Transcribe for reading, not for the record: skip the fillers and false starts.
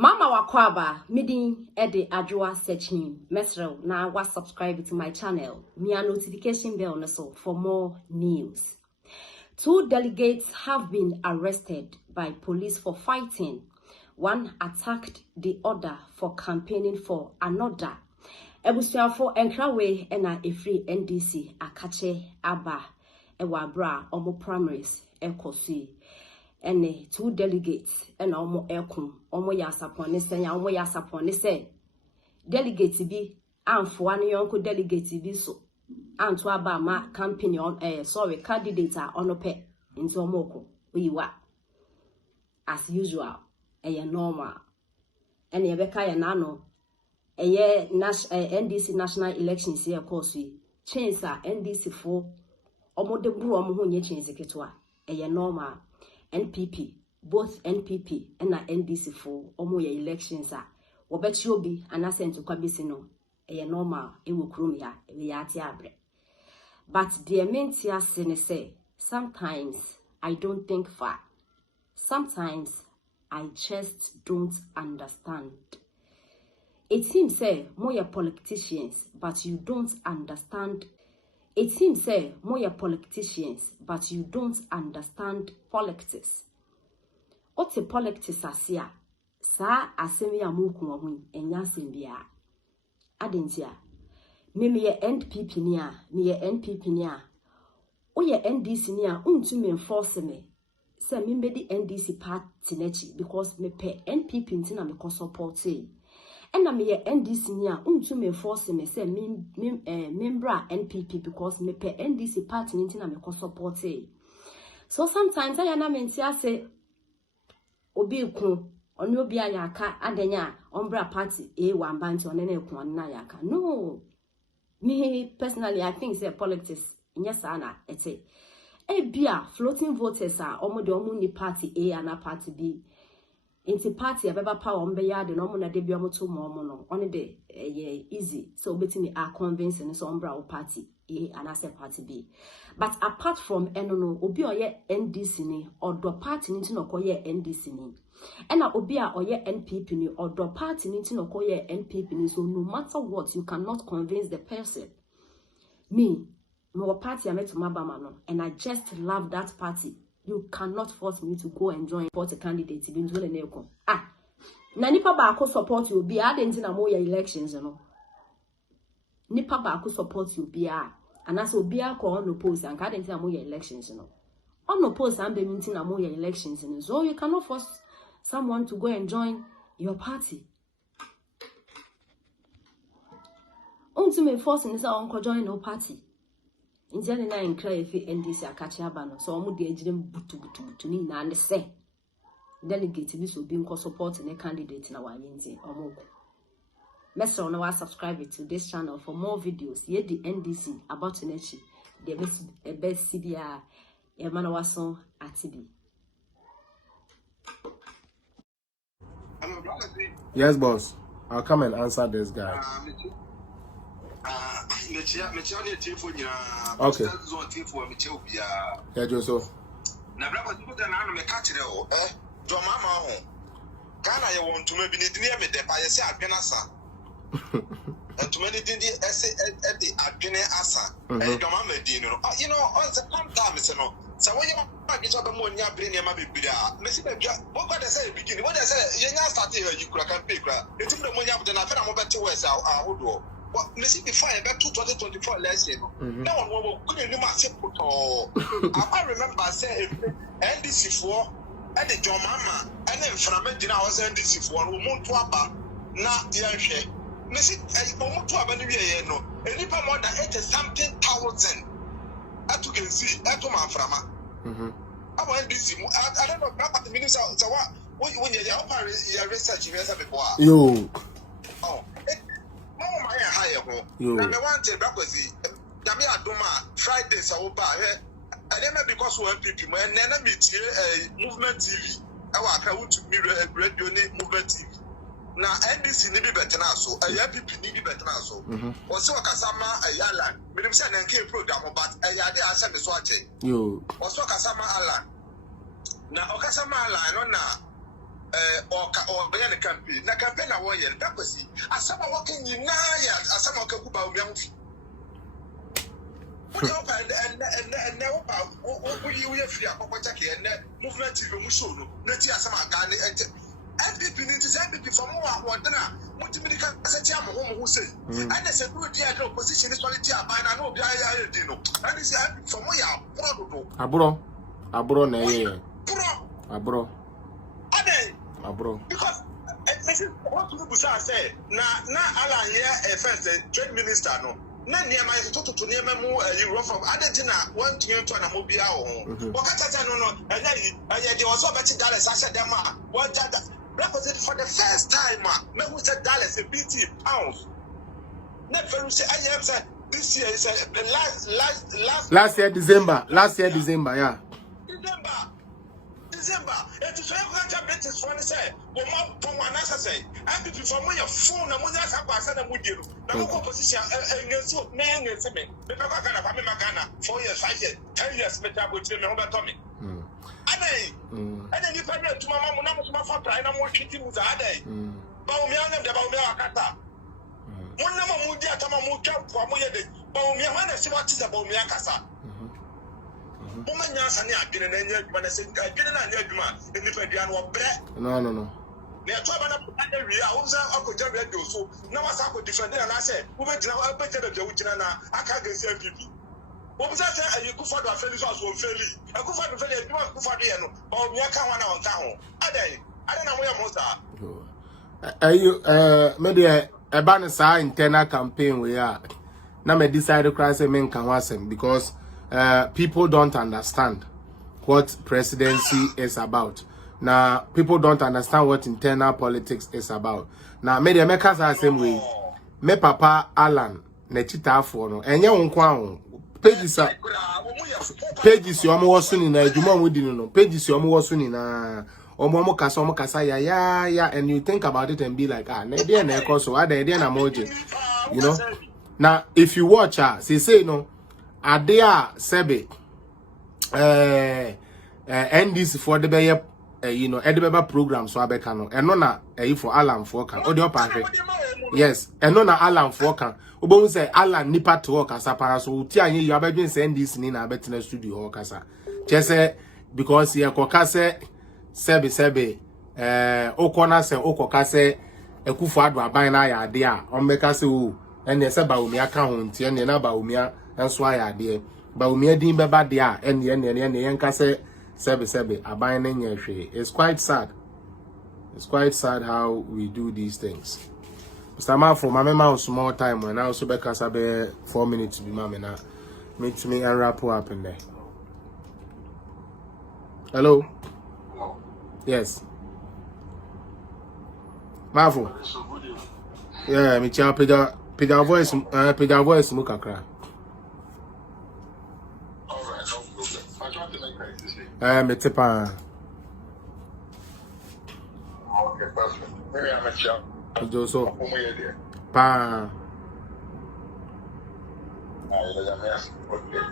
Mama wakwaba midin ede adwa searching mesrel na wa subscribe to my channel. Mia notification bell so for more news. 2 delegates have been arrested by police for fighting. One attacked the other for campaigning for another. Ebusuafo enkrawe ena efri NDC akache aba ewabra omo primaries ekosi. Ene 2 delegates ena omo ekun omo yasapone sen ya omo yasapone se delegate bi amfo ane yonko delegate bi so anto aba ma campaign on candidate a onope nti omo ko oyiwa as usual normal ene yebeka ya nano NDC national elections here course chance a NDC fo omo de buru omo ho nye chance ketwa normal NPP, both NPP and NDC for omo ya elections a wobeti obi anasent kwabisi no normal ewo krum ya ati abre. But the mentia say sometimes I don't think far. Sometimes I just don't understand. It seems say more politicians but you don't understand. It seems say more politicians, but you don't understand politics. What's a politics asia? Sa asemi amuku wahu enya sembia. Adentia. Me ye NPP niya, me ye NPP niya. O ye NDC niya, untu me enforce me. Se mimbe di NDC party nechi because me pe NPP ntina me ko support e. Ena me ye NDC niya untu me force me say membra NPP because me pe NDC party ntina me ko support e. So sometimes I na mentia say obi ku oni obi ayaka adenya ombra party one banti onene ku onna ayaka. No. Me personally I think say politics yes ana ete. E bia floating voters are omo de omo ni party A and a party B. Inti party a beba power on beyard no na de bia moto mo no on de easy so betimi are convincing so umbra o party A and as party B. But apart from enono obi oye NDC ni odo party ni no koye NDC ni ena obi a oye NPP ni odo party ni no koye NPP ni. So no matter what you cannot convince the person. Me no party I met to mabama no and I just love that party. You cannot force me to go and join for the candidate to be doing an echo. Na nipa ba ako support you be adentin na mo ya elections no. Nipa ba ako support you be and as obi ako on oppose and adentin na mo ya elections no. On oppose and be mintin na mo ya elections no. So you cannot force someone to go and join your party. Unti me force ni sa on join no party. Injani na enkra efi NDC akachi abano so omu de ejire butu ni na ande se delegate bi so bi nko support ne candidate na wayenti omu mesro na wa subscribe to this channel for more videos ye the NDC about nechi the best CBA e mana wason atibi. Yes boss, I'll come and answer this guy. Okay. Yeah, Joseph. Na brother, you go na me catch o. Jo mama ho. Kana ye want to me bi ni me de pa ye se adwena asa. To me di ese e di adwene asa. Jo mama di no. You know, on the sometimes no. So when you ma bi so be mo nya bre ne ma be bira. Me si be bia. What God say begin. What they say ye nya start here you kura kan pay kura. Etim de mo nya be na fe na mo be te wese ahodo. What Messi before I got 2024 last year. No one couldn't even say put all. I remember saying NDC for and the John Mama and then from Medina was NDC for one to about not the answer. Messi, I want to have any year no. Any more than 80-something thousand. As you can see, that's my frama. I want NDC. I don't know about the minister. So what when you're your research, you have before. Yo. Oh. My higher home. Number one thing that was the Yami Adoma Fridays are over here. I remember because one people and then I meet movement TV. I want to mirror a radio movement TV. Now NDC need better now, so I have people need better now. So also Kasama Ayala, minimum send and K program, but I had the answer is watching. Yo. Also Kasama Alan. Now Okasama Alan on now. or the campaign. The campaign I want you. That was it. As someone walking in Naya, as someone can go about young. And now, what you have free up what I can movement even Musono, not yet some Ghana and NPP needs NPP for more one dinner. What to be the home who say, and I said, good year, opposition is quality. I know the I didn't know. And it's for more Abro, nay, abro. Because this is what people say. Now, Alan here, first trade minister, no. Na near my to near my Europe from Argentina, 1 to an Amobia. Wakata no, and there was so much dollars. I said, Dama, what that represent for the first time, me who said dollars, a BT pounds. Never say, I have said this year is the last year, December, yeah. December, it is a British one say, well, from one say, and if you from your phone, and when that's how I said, I would do. Now, opposition, and so, man, and seven, the Pagana, Pamagana, 4 years, 5 years, 10 years, but I would tell me about Tommy. And then you find out to my mom, to my father, and I'm working with the other. Baumian, the Baumia Kata. One number Mudia Tamamuka, Pamoya, Baumia, when I see what is about Mia Casa. Woman, yes, and I've been an engine, but I said, I've been an engine, and if I didn't want bread. No. They are trying to also uncle Jerry. So now I could defend it, and I said, who went to our better than the Uchina, I can't get NPP. What was that? You could find a fairly house will fairly. I could find a fairly good for the end, or Miaka one on town. I don't know where most are. Maybe a banner internal campaign we are. Now, I decided to cross a main canvassing because people don't understand what presidency is about. Now, people don't understand what internal politics is about. Now, maybe make us the same way. Me papa Alan, nechita for no. Enya unkwa pages you almost soon in a Juma within no. Pages you almost soon in a omo kasa ya, and you think about it and be like, nedia neko so ada emoji. You know? Now, if you watch her, she say no, adea sebe NDC for the bay. Edibeba program so abeka no eno na for Alan for kan odi opahwe yes eno na Alan for kan obo say Alan nipa to work asa para so uti anye you abedwen say NDC ni na abetena studio ho kasa chese because ye koka say sebe okona say okoka say ekufo ado aban na ya ade a ombeka say o ene se ba omi aka ho nti ene na ba omi enso aya ade ba omi din beba de a ene yenka say Sebe, it's quite sad. It's quite sad how we do these things. Mr. Mafo, my mama small time when I also because I be 4 minutes to be mama now. Meet me and wrap up in there. Hello? Yes. Mafo. Yeah, me chow pida voice mukakra. Metepa. Okay, perfect. Maybe I'm a child. So, pa. Okay,